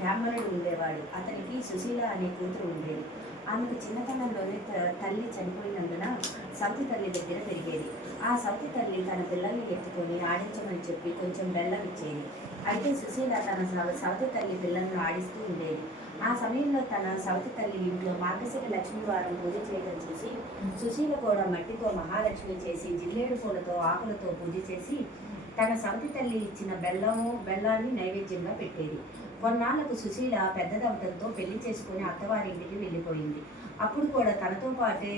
బ్రాహ్మణుడు ఉండేవాడు. అతనికి సుశీల అనే కూతురు ఉండేది. ఆమెకు చిన్నతనంలోనే తల్లి చనిపోయినందున సవతి తల్లి దగ్గర పెరిగేది. ఆ సవతి తల్లి తన పిల్లల్ని ఎత్తుకొని ఆడించమని చెప్పి కొంచెం బెల్లం ఇచ్చేది. అయితే సుశీల తన సవతి తల్లి పిల్లలను ఆడిస్తూ ఉండేది. ఆ సమయంలో తన సవతి తల్లి ఇంట్లో మార్గశిర లక్ష్మీ వారం పూజ చేయడం చూసి సుశీల కూడా మట్టితో మహాలక్ష్మి చేసి జిల్లేడు పూలతో ఆకులతో పూజ చేసి తన సవతి తల్లి ఇచ్చిన బెల్లాన్ని నైవేద్యంగా పెట్టేది. కొన్నాళ్లకు సుశీల పెద్దదవటంతో పెళ్లి చేసుకుని అత్తవారింటికి వెళ్ళిపోయింది. అప్పుడు కూడా తనతో పాటే